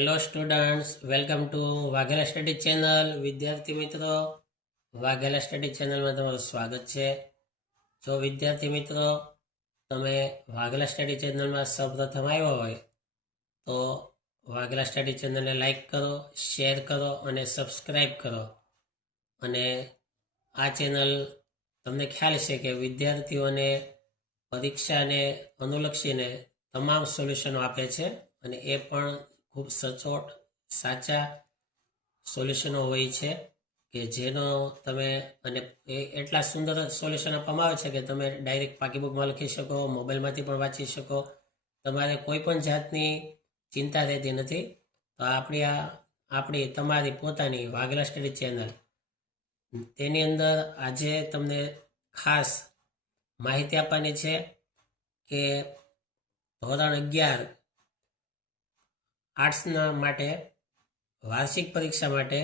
Hello students, welcome to Vaghela study channel. વિદ્યાર્થી મિત્રો, Vaghela study ચેનલમાં તમારું સ્વાગત છે. જો વિદ્યાર્થી મિત્રો તમે વાઘેલા સ્ટડી ચેનલમાં સૌપ્રથમ આવ્યો હોય તો વાઘેલા સ્ટડી ચેનલને લાઈક કરો, શેર કરો અને સબસ્ક્રાઈબ કરો. અને આ ચેનલ તમને ખ્યાલ છે કે વિદ્યાર્થીઓને પરીક્ષાને અનુલક્ષીને તમામ સોલ્યુશનો આપે છે અને એ પણ ખૂબ સચોટ સાચા સોલ્યુશનો હોય છે કે જેનો તમે અને એ એટલા સુંદર સોલ્યુશન આપવામાં આવે છે કે તમે ડાયરેક્ટ પાકી બુકમાં લખી શકો, મોબાઈલમાંથી પણ વાંચી શકો. તમારે કોઈ પણ જાતની ચિંતા રહેતી નથી. તો આપણી તમારી પોતાની વાઘેલા સ્ટડી ચેનલ, તેની અંદર આજે તમને ખાસ માહિતી આપવાની છે કે ધોરણ 11 આર્ટ્સના માટે વાર્ષિક પરીક્ષા માટે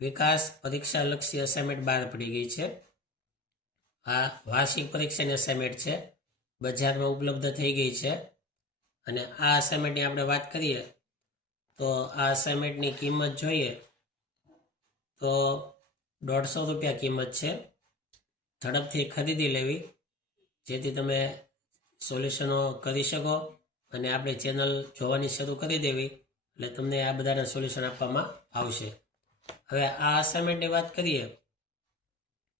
વિકાસ પરીક્ષા લક્ષી અસાઇનમેન્ટ બહાર પડી ગઈ છે. આ વાર્ષિક પરીક્ષાની અસાઇનમેન્ટ છે, બજારમાં ઉપલબ્ધ થઈ ગઈ છે. અને આ અસાઇનમેન્ટની આપણે વાત કરીએ તો આ અસાઇનમેન્ટની કિંમત જોઈએ તો 150 રૂપિયા કિંમત છે. ઝડપથી ખરીદી લેવી જેથી તમે સોલ્યુશનો કરી શકો અને આપણી ચેનલ જોવાની શરૂ કરી દેવી એટલે તમને આ બધાના સોલ્યુશન આપવામાં આવશે. હવે આ અસાઇનમેન્ટની વાત કરીએ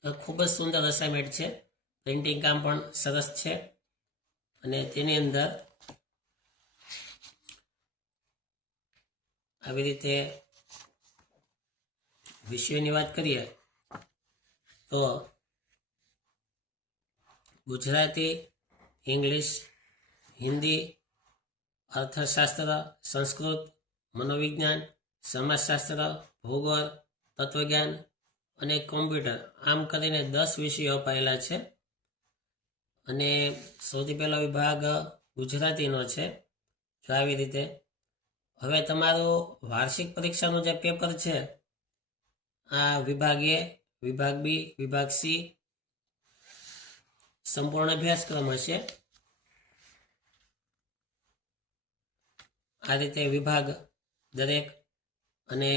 તો ખૂબ જ સુંદર અસાઇનમેન્ટ છે. પ્રિન્ટિંગ કામ પણ સરસ છે અને તેની અંદર આવી રીતે વિષયની વાત કરીએ તો ગુજરાતી, ઇંગ્લિશ, હિન્દી, અર્થશાસ્ત્ર, સંસ્કૃત, મનોવિજ્ઞાન, સમાજશાસ્ત્ર, ભૂગોળ, તત્વજ્ઞાન અને કોમ્પ્યુટર, આમ કરીને 10 વિષયો અપાયેલા છે. અને સૌથી પહેલો વિભાગ ગુજરાતીનો છે. જો આવી રીતે હવે તમારું વાર્ષિક પરીક્ષાનું જે પેપર છે આ વિભાગ એ, વિભાગ બી, વિભાગ સી સંપૂર્ણ અભ્યાસક્રમ હશે. આ રીતે વિભાગ દરેક અને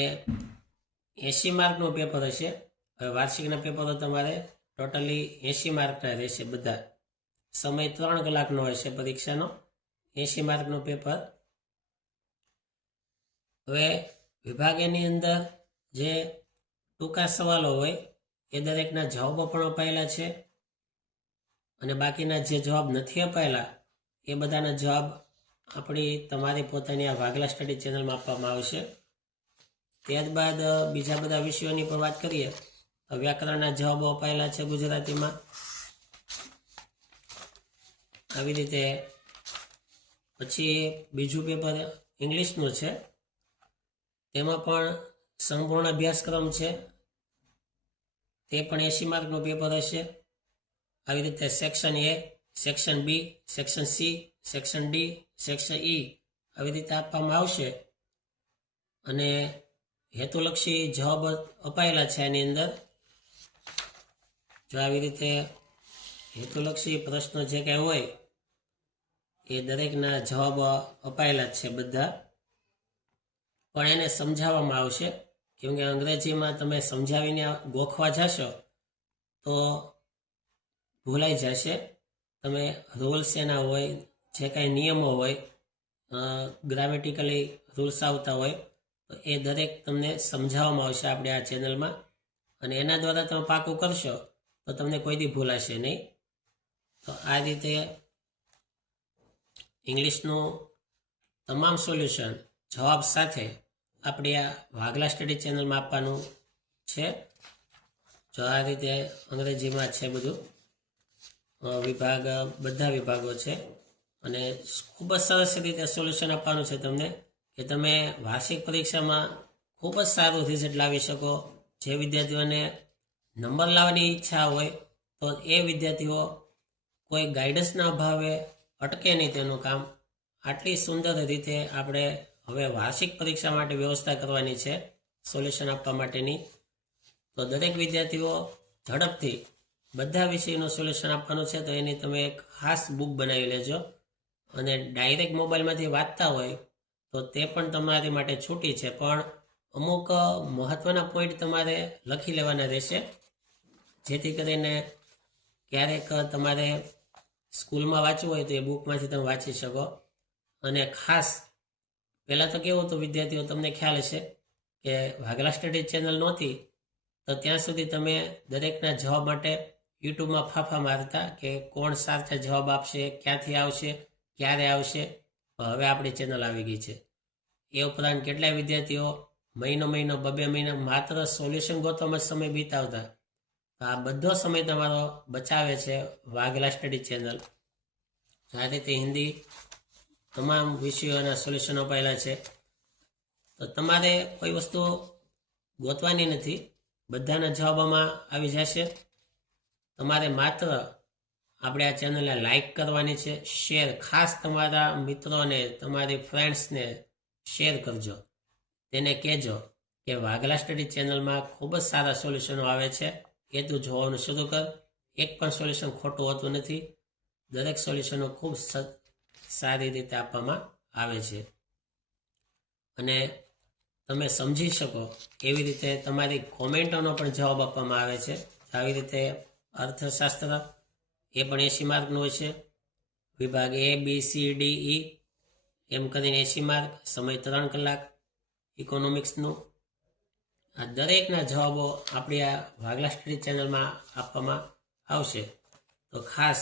80 માર્કનું પેપર હશે. હવે વાર્ષિકના પેપરો તમારે ટોટલી 80 માર્કના રહેશે બધા. સમય 3 કલાકનો હશે પરીક્ષાનો, 80 માર્કનું પેપર. હવે વિભાગ એની અંદર જે ટૂંકા સવાલો હોય એ દરેકના જવાબો પણ અપાયેલા છે અને બાકીના જે જવાબ નથી અપાયેલા એ બધાના જવાબ તમારી પોતાની આ વાઘેલા સ્ટડી ચેનલમાં આપવામાં આવશે. ત્યારબાદ બીજા બધા વિષયોની પણ વાત કરીએ તો વ્યાકરણના જવાબો અપાયેલા છે ગુજરાતીમાં. આવી રીતે પછી બીજું પેપર ઇંગ્લિશનું છે, તેમાં પણ સંપૂર્ણ અભ્યાસક્રમ છે, તે પણ 80 માર્કનું પેપર હશે. આવી રીતે section A, section B, section C, section D, section E આવી રીતે આપવામાં આવશે. અને હેતુલક્ષી જવાબ અપાયેલા છે એની અંદર. જો આવી રીતે હેતુલક્ષી પ્રશ્નો જે કંઈ હોય એ દરેકના જવાબ અપાયેલા છે બધા, પણ એને સમજાવવામાં આવશે. કેમ કે અંગ્રેજીમાં તમે સમજાવીને ગોખવા જશો તો ભૂલાઈ જશે. તમે રૂલ્સ એના હોય, જે કાંઈ નિયમો હોય, ગ્રામેટિકલી રૂલ્સ આવતા હોય તો એ દરેક તમને સમજાવવામાં આવશે આપણે આ ચેનલમાં. અને એના દ્વારા તમે પાકું કરશો તો તમને કોઈ દી ભૂલાશે નહીં. તો આ રીતે ઇંગ્લિશનું તમામ સોલ્યુશન જવાબ સાથે આપણે આ વાઘેલા સ્ટડી ચેનલમાં આપવાનું છે. જો આ રીતે અંગ્રેજીમાં છે બધું વિભાગ, બધા વિભાગો છે અને ખૂબ જ સરસ રીતે સોલ્યુશન આપવાનું છે તમને કે તમે વાર્ષિક પરીક્ષામાં ખૂબ જ સારું રિઝલ્ટ લાવી શકો. જે વિદ્યાર્થીઓને નંબર લાવવાની ઈચ્છા હોય તો એ વિદ્યાર્થીઓ કોઈ ગાઈડન્સના અભાવે અટકે નહીં તેનું કામ. આટલી સુંદર રીતે આપણે હવે વાર્ષિક પરીક્ષા માટે વ્યવસ્થા કરવાની છે સોલ્યુશન આપવા માટેની. તો દરેક વિદ્યાર્થીઓ ઝડપથી બધા વિષયનું સોલ્યુશન આપવાનું છે. તો એની તમે એક ખાસ બુક બનાવી લેજો અને ડાયરેક્ટ મોબાઈલમાંથી વાંચતા હોય તો તે પણ તમારી માટે છૂટી છે, પણ અમુક મહત્ત્વના પોઈન્ટ તમારે લખી લેવાના રહેશે, જેથી કરીને ક્યારેક તમારે સ્કૂલમાં વાંચવું હોય તો એ બુકમાંથી તમે વાંચી શકો. અને ખાસ પહેલાં તો કેવું હતું વિદ્યાર્થીઓ, તમને ખ્યાલ હશે કે વાઘેલા સ્ટડી ચેનલ નહોતી તો ત્યાં સુધી તમે દરેકના જવાબ માટે યુટ્યુબમાં ફાફા મારતા કે કોણ સાચા જવાબ આપશે, ક્યાંથી આવશે, ક્યારે આવશે. હવે આપણી ચેનલ આવી ગઈ છે. એ ઉપરાંત કેટલાય વિદ્યાર્થીઓ મહિનો 2 મહિના માત્ર સોલ્યુશન ગોતવામાં સમય બીતાવતા. આ બધો સમય તમારો બચાવે છે વાઘેલા સ્ટડી ચેનલ. આ રીતે હિન્દી તમામ વિષયોના સોલ્યુશન અપાયેલા છે. તો તમારે કોઈ વસ્તુ ગોતવાની નથી, બધાના જવાબોમાં આવી જશે. તમારે માત્ર આપણે આ ચેનલને લાઈક કરવાની છે, શેર, ખાસ તમારા મિત્રોને, તમારી ફ્રેન્ડ્સને શેર કરજો. તેને કહેજો કે વાઘેલા સ્ટડી ચેનલમાં ખૂબ જ સારા સોલ્યુશનો આવે છે, એ તું જોવાનું શરૂ કર. એક પણ સોલ્યુશન ખોટું હોતું નથી. દરેક સોલ્યુશનો ખૂબ સારી રીતે આપવામાં આવે છે અને તમે સમજી શકો એવી રીતે તમારી કોમેન્ટોનો પણ જવાબ આપવામાં આવે છે. આવી રીતે અર્થશાસ્ત્ર એ પણ 80 માર્કનું હોય છે. વિભાગ A, B, C, D, E એમ કરીને 80 માર્ક, સમય 3 કલાક. ઇકોનોમિક્સનું આ દરેકના જવાબો આપણી આ વાઘેલા સ્ટડી ચેનલમાં આપવામાં આવશે. તો ખાસ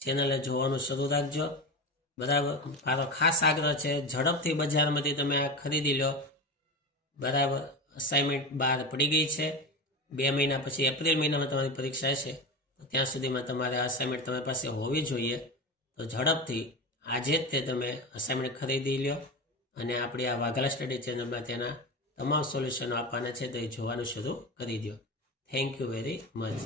ચેનલે જોવાનું શરૂ રાખજો. બરાબર, મારો ખાસ આગ્રહ છે, ઝડપથી બજારમાંથી તમે આ ખરીદી લો. બરાબર, અસાઇનમેન્ટ બહાર પડી ગઈ છે. 2 મહિના પછી એપ્રિલ મહિનામાં તમારી પરીક્ષા છે, તો ત્યાં સુધીમાં તમારે અસાઇનમેન્ટ તમારી પાસે હોવી જોઈએ. તો ઝડપથી આજે જ તે તમે અસાઇનમેન્ટ ખરીદી લો અને આપણી આ વાઘેલા સ્ટડી ચેનલમાં તેના તમામ સોલ્યુશનો આપવાના છે, તો એ જોવાનું શરૂ કરી દો. Thank you very much.